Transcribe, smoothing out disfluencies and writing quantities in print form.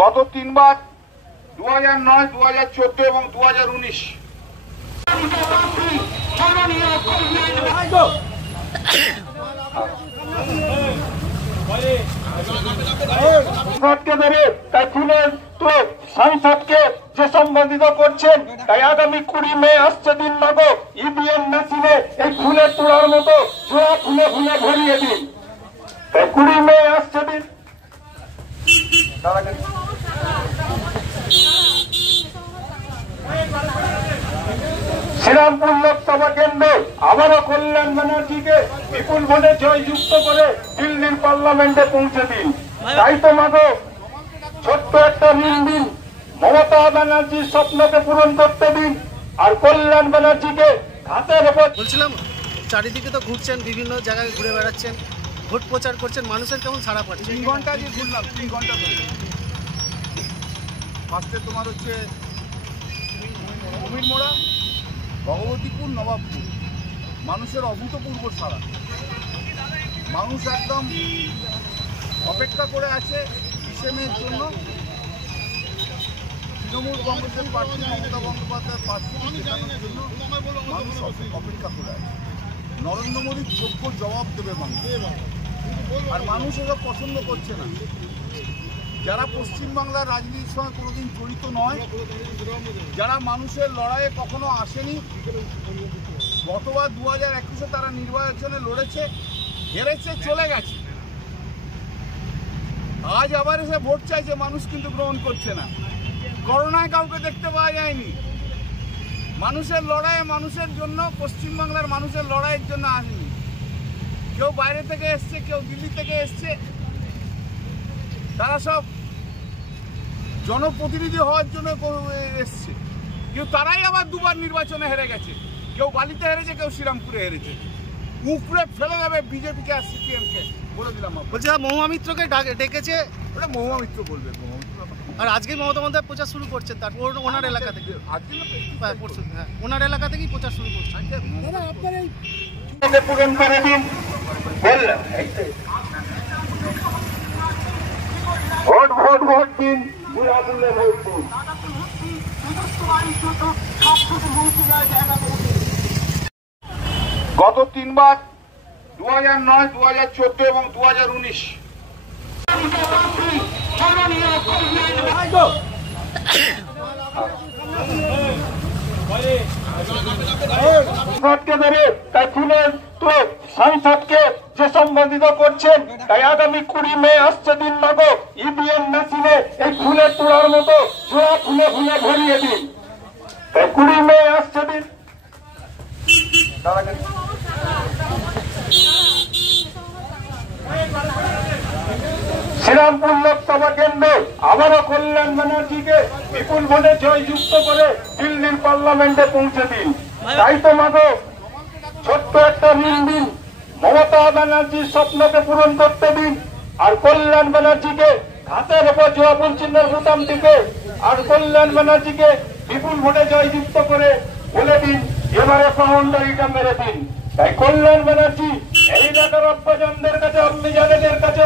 গত তিনবার 2009, 2014 এবং 2019 তাই খুনের তো সাংসদকে যে সম্বোধিত করছেন, তাই আগামী 20 মে আসছে দিন নগো ইভিএম মেশিনে এই খুনের তোড়ার মতো জোড়া খুলে খুলে ভরিয়ে দিন। তাই 20 মে আসছে দিন। শ্রীরামপুর লোকসভা কেন্দ্র আবারও কল্যাণ ব্যানার্জিকে বিপুল ভোটে জয়যুক্ত করে দিল্লির পার্লামেন্টে পৌঁছে দিন। তাই তো মাগো ছোট্ট একটা ঋণ দিন, মমতা ব্যানার্জির স্বপ্নকে পূরণ করতে দিন, আর কল্যাণ ব্যানার্জিকে হাতের উপর। বলছিলাম চারিদিকে তো ঘুরছেন, বিভিন্ন জায়গায় ঘুরে বেড়াচ্ছেন, ভোট প্রচার করছেন, মানুষের কেমন সাড়া পাচ্ছে? 3 ঘন্টা যে ঘুরলাম, 3 ঘন্টা ধরে। ফার্স্টে তোমার হচ্ছে অমিন মোড়া, ভগবতীপুর, নবাবপুর। মানুষের অভূতপূর্ব সাড়া। মানুষ একদম অপেক্ষা করে আছে ডিসেম্বরের জন্য। তৃণমূল কংগ্রেসের প্রার্থী মমতা বন্দ্যোপাধ্যায়ের প্রার্থী জেতানোর জন্য মানুষ অপেক্ষা করে আছে। নরেন্দ্র মোদীর যোগ্য জবাব দেবে মানুষ, আর মানুষ এসব পছন্দ করছে না। যারা পশ্চিমবাংলার রাজনীতির সঙ্গে কোনোদিন জড়িত নয়, যারা মানুষের লড়াইয়ে কখনো আসেনি, গতবার 2021-এ তারা নির্বাচনে লড়েছে, হেরেছে, চলে গেছে। আজ আবার এসে ভোট চাইছে, মানুষ কিন্তু গ্রহণ করছে না। করোনায় কাউকে দেখতে পাওয়া যায়নি। মানুষের লড়াইয়ে, মানুষের জন্য, পশ্চিমবাংলার মানুষের লড়াইয়ের জন্য আসেনি। কেউ বাইরে থেকে এসছে, কেউ দিল্লি থেকে এসছে। তারা সব জনপ্রতিনিধি হওয়ার জন্য এসছে, কিন্তু তারাই আবার দুবার নির্বাচনে হেরে গেছে। কেউ বালিতে হেরেছে, কেউ শ্রীরামপুরে হেরেছে। উপরে ফেলে যাবে বিজেপিকে আর সিপিএমকে, বলে দিলাম। বলছি মহুয়া মিত্রকে ডেকেছে, ওটা মহুয়া মিত্র বলবে। আর আজকে মমতা বন্দ্যোপাধ্যায় প্রচার শুরু করছেন, তারপর ওনার এলাকা থেকে, ওনার এলাকা থেকেই প্রচার শুরু করছেন। পূরণ করে দিন, ভোট ভোট ভোট দিন, বুড়া বুড়ে ভোট দিন। গত তিনবার 2009, 2014 এবং 2019 তাই খুনের তো সাংসদকে যে সম্বোধিত করছেন, তাই আগামী 20 মে আসছে দিন নগো ইভিএম মেশিনে এই খুনের তোড়ার মতো জোড়া খুলে খুলে ভরিয়ে দিন। তাই 20 মে আসছে দিন। শ্রীরামপুর লোকসভা কেন্দ্র আবারও কল্যাণ ব্যানার্জিকে বিপুল ভোটে জয়যুক্ত করে দিল্লির পার্লামেন্টে পৌঁছে দিন। তাই তো মাগো ছোট্ট একটা ঋণ দিন, মমতা ব্যানার্জির স্বপ্নকে পূরণ করতে দিন, আর কল্যাণ ব্যানার্জিকে হাতের উপর জোয়াবুল চিহ্নের বোতাম টিপে আর কল্যাণ ব্যানার্জিকে বিপুল ভোটে জয়যুক্ত করে বলে দিন এবারে বাউন্ডারিটা মেরে দিন। তাই কল্যাণ ব্যানার্জি এই এলাকার অব্বাজনদের কাছে, অম্বিজানেদের কাছে